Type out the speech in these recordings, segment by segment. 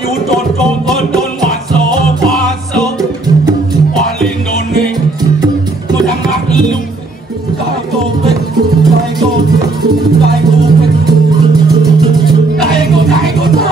อยู่โดนวาโซวาลินโดนเองก็ดังมากลุงได้โกเป็นได้โกเป็นได้โกตัว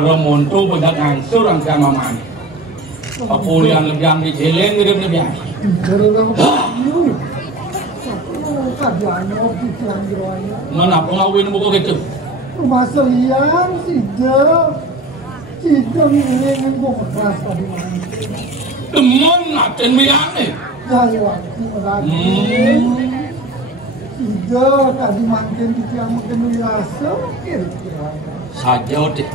Romonto pada ansur angka maman. Papulian lebih di celeng lebih. Mana pengawin buku gitu? Rumah selian si jam ini ngomong keras tadi. Temen naten biane. Jaya, si tadi makin tiang makin biasa kira-kira. Saja deh.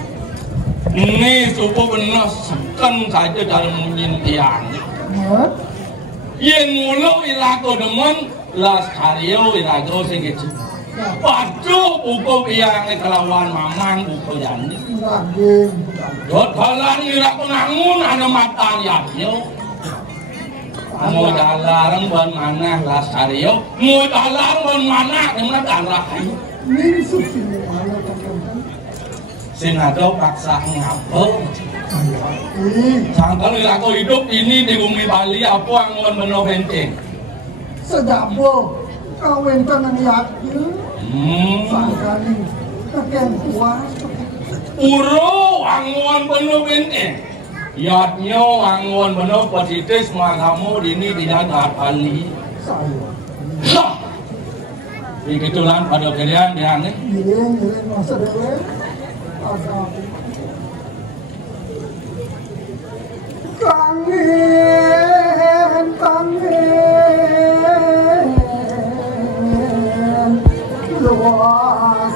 Ini supo benar sekan saja dalam menyintian. Yang mulu ilago demen las karyo ilago segitu. Waduh buku yang kelawan mamang buku jani. Dot halan ilago nangun ada mata ya yo. ngồi đà larang bên mana là sario ngồi đà larang bên mana yang mana đà larang min sini ala kan xin ada paksa ngapa ih sang kali aku hidup ini di bumi Bali apa yang mau beno benteng sedabo kawin tanang yakin sangkani kakek tua uro angwan beno benteng yatnya angwan beno positif magamu ini tidak ada Bali saya begitulah pada kalian yang ini giling masa dewe ada kangen luas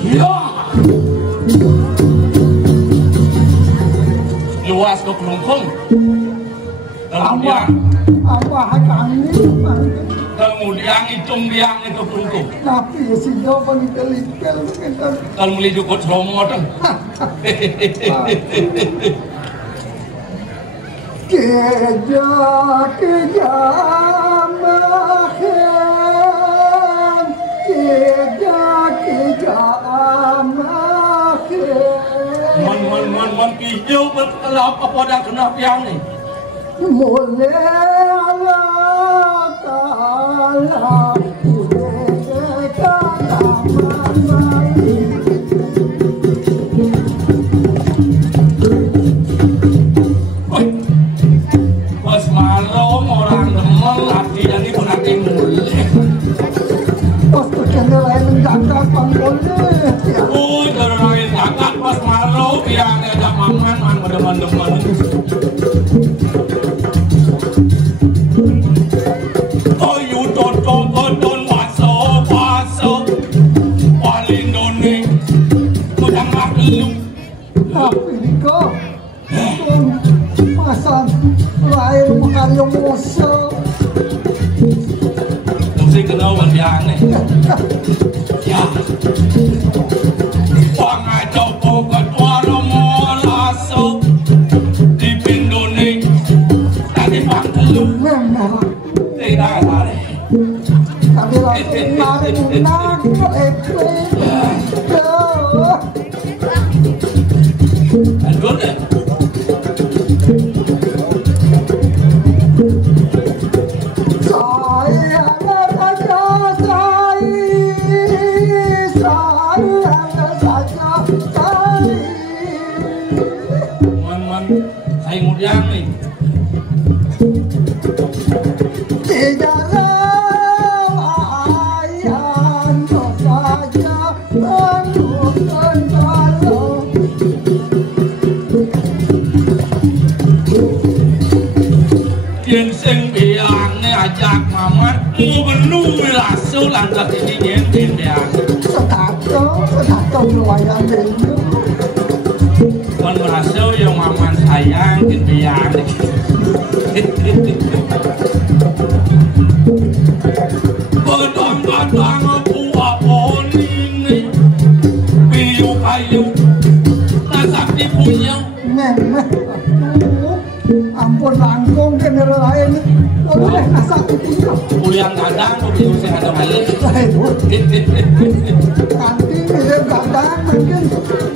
ya luas ke Kelungkung kemudian hitung biang itu Kelungkung tapi si jawaban ikel kalau beli cukup romo kan keja mahen keja mahen man hijau berkelap apa dah kena biang ni mulai pas malam orang demam hati jadi pun hati mulai pas terkenal lain menjaga pangkolnya kalau lain jagat pas malam yang ada maman man berdeman-deman Don waso paling doni kudang maklum tapi kau pasang lain makan yang musuh mesti kenal yang ni ya wang aja pokok waro molaso di Pindoni tadi maklum memang tidak ada tapi lari nak aduh deh man saya mudian nih sing biang ni ajak mamat menu langsung lantas ini nyentin dia setato lumayan deh kon merasa yang maman sayang kin biang Badang-badang buah ini piu kayu nasak dipunya ampun langkung ke negara lain boleh asal itu pulang kadang begitu saya ada balik nanti dia gadang mungkin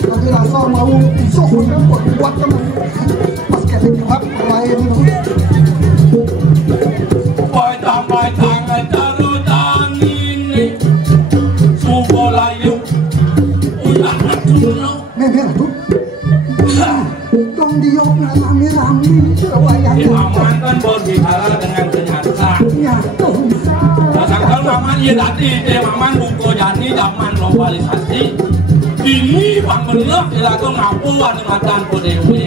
nanti rasa mau isuk kan buat teman pas kita kelab lain Baitang tarutan ini subuh layu udah natuno nenek tuh dong dia rame-rame terwayang Maman kan berbicara dengan kenyataan ya tuh Sangkal maman ya tadi maman buku jadi zaman globalisasi ini bang bener dilakukan ngapu animatan Dewi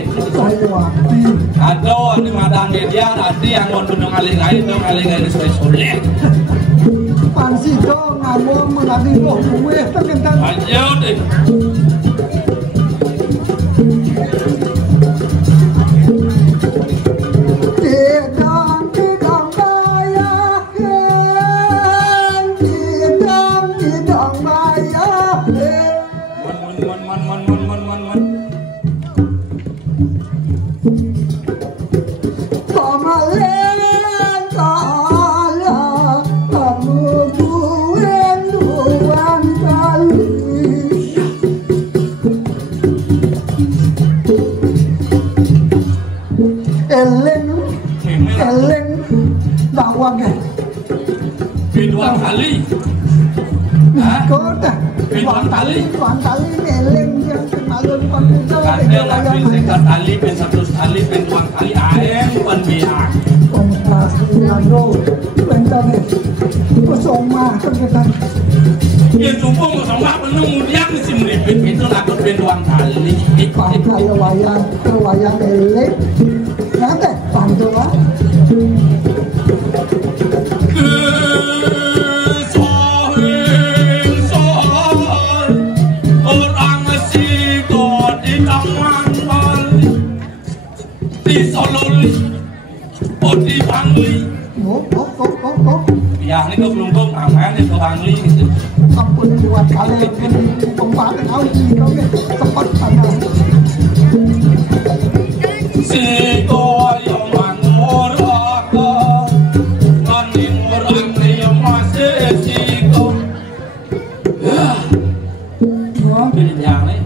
ada animatan media tadi yang mau mendengar-dengar itu spesialis pansi dong ngomong mengambil roh gue terkenal aja deh man ke? Pinduan kali. Kau dah. Pinduan kali. Pinduan kali meleng yang kenalun konfliktor. Ada lagi sekat kali, pin 100 kali, pinduan kali ayam penbiak. Kontras lagu bentar ni. Kosoma kegiatan. Ya sumpah sama penuh yang si meripit itu takut pinduan kali. Pantai wayang meleng. Nanti pantai lah. Di Bangli. Ya, ini kau belum kau aman di Bangli gitu. Ampun buat kalian pembahasan kau kau ni cepat sana. Si kau yang mengoraka, maning orang yang masih si kau. Ini yang ni.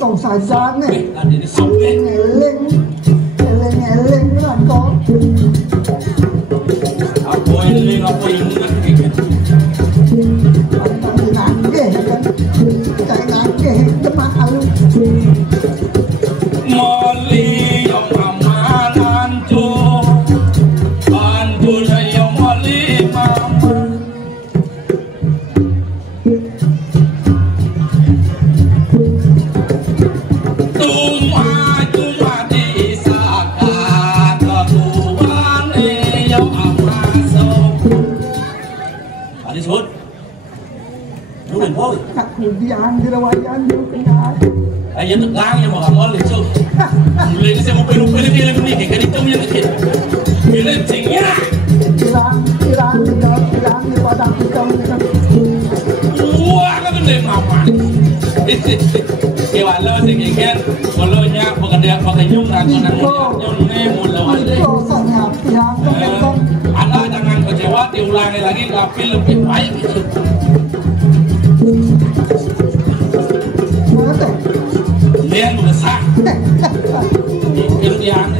Tông xài gian này Ada di samping. Eleng lah kau. Apa yang Nangge kan, cai nangge cuma alu. Mali yang amanan tu, bantu yang mali mama. Kemudian dirawayan dulu kenal. Ayah tu lang yang mahu malu tu. Mulai ni saya mau peluk dia ni kayak itu punya ni. Bila tingnya. Hilang di padang hitam ni kan. Wah, kan dia mama. Kewalau sikit kalau nya pakai nyung rancangan nyung ni mula ada. Prosesnya yang kan. Anda jangan kecewa diulangi lagi tapi lebih baik itu. Lihat besar. Itu yang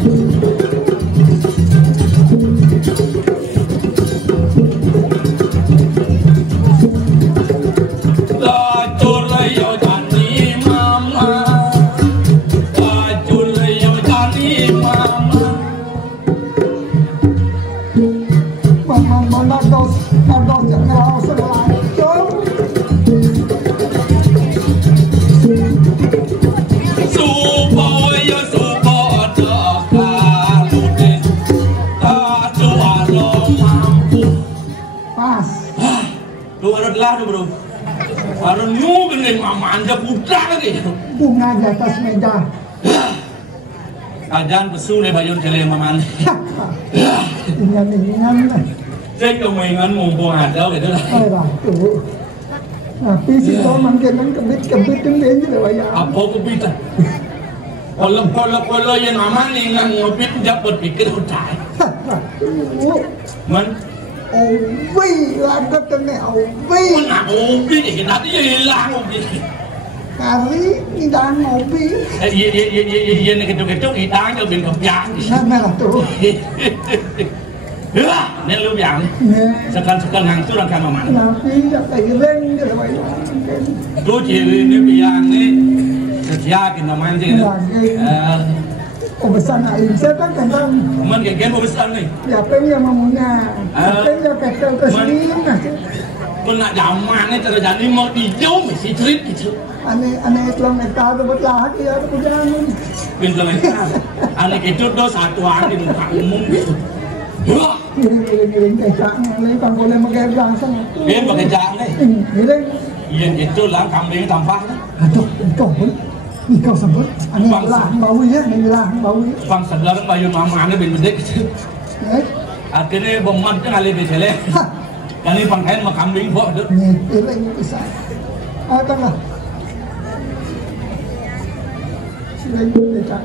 bro. Baru nu gede mama anda putra lagi. Bunga di atas meja. Kajan pesu le bayun kele mama anda. Ingan. Saya kemaingan mumpung ada gitu lah. Oh lah tu. Tapi si tu mungkin kebit dengan je lah ya. Apa kebit? Kalau yang mama ni ngan ngobit dapat pikir udah. Man. Ovi là có tên này Ovi. Con nào Ovi thì cái gì là Ovi? Cà rí đi đang Ovi. Yên cái chỗ đi đang cho mình gặp dạng. Sao mà là tụi? Nên lưu dạng đi. Sekan hàng tu rangka mama. Làm gì là phải lên cho là vậy. Tu chỉ nếu bị dạng đi, setia cái mama gì đó. Pesan alim saya kan tentang man mau pesan nih ya pengen mamunya pengen kata kesini kon nak zaman ni terjadi mau dijauh mesti trip gitu aneh Islam kita tu berlah dia tu jangan Islam kita aneh itu do satu hari di muka umum gitu giling kecak ni kan boleh pakai langsung dia pakai jang ni giling iya itu lah kambing tampah aduh kau sebut aneh lah bau ya ni lah bau bang sadar bayun mama ane bendek gitu akhirnya boman kan alih becele kali pangkain sama kambing kok ni giling bisa tengah giling kecak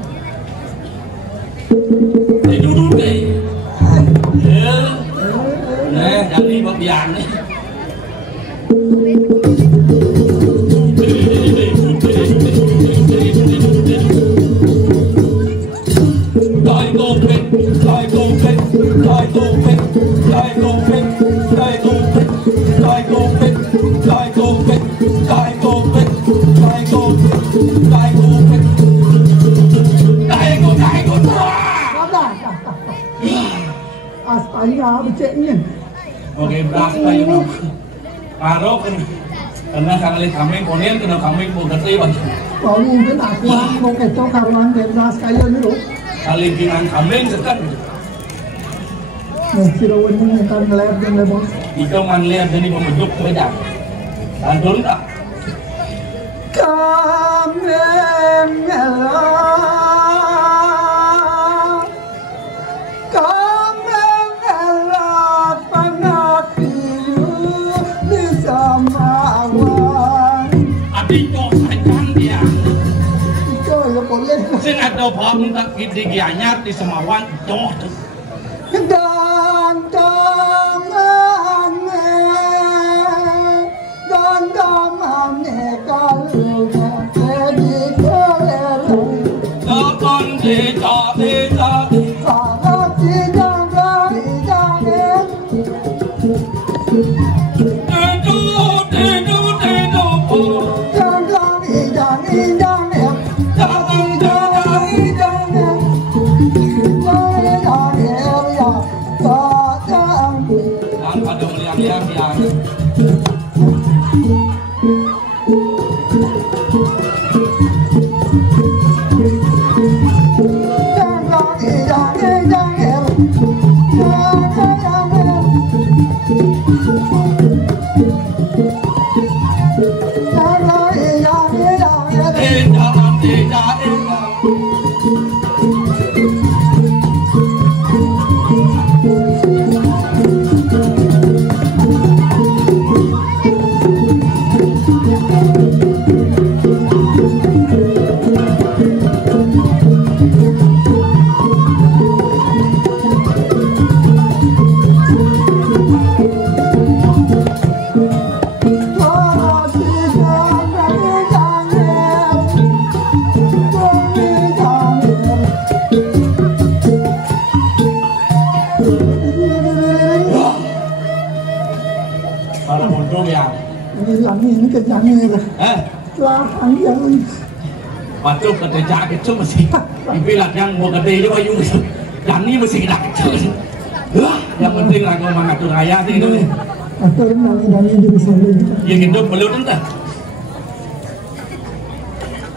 duduk deh. Jadi babian nih. Astaga, beceknya. Oke, beras kayu. Paro kan, karena kali kami konen kena kami mau gede banget. Kalau mungkin aku mau kecoh karuan beras kayu ni loh. Kali kinan kami sekan. Nih, si Rowan ni kan ngeliat yang lebih. Ikaw man lihat jadi pembentuk beda. Tandun tak? Kami Sing ada paham tak gigianya di semawan doh. Dan kalau jadi kalau Kapan tidak kalau tidak ini kejangan lahan yang Pacu kerja kecil masih dibilang yang mau gede juga yuk dan ini masih tidak kecil yang penting lah kalau mengatur raya sih itu atau yang jadi solid yang itu belum entah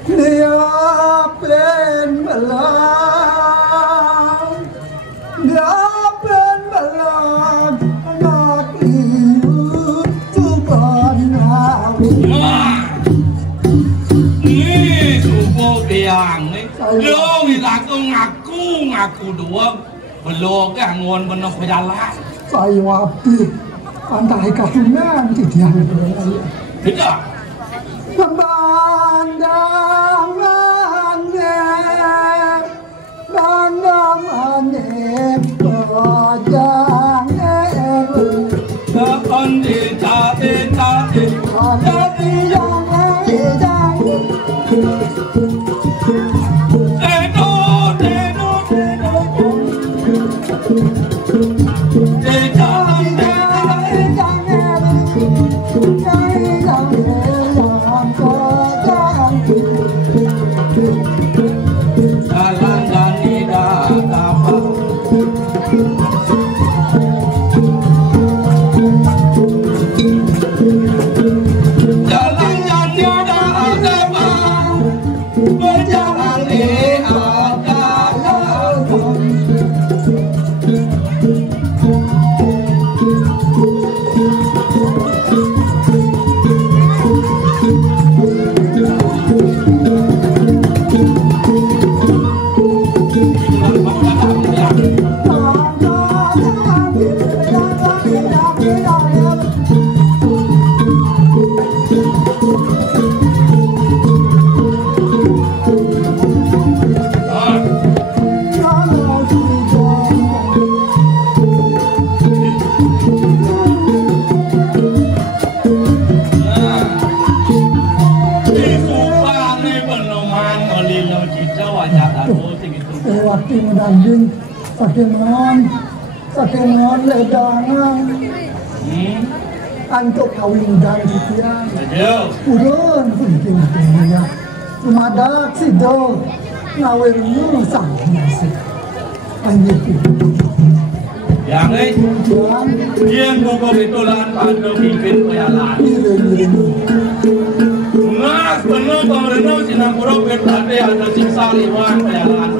dia pen belang dia pen belang anak ibu tuban yang nih, lo bilang ngaku doang, belum kan ngon benar berjalan. Saya wapi, antai kasungan tidak tidak. Pandangannya Waktu menanding sakingan ledangan untuk kawin dan titian udon penting-pentingnya lumadak sidor ngawin sang nasi anjir yang yang buku itulah pada pimpin peyalan ngas penuh pemerintah Sinapura berarti ada siksa liwan peyalan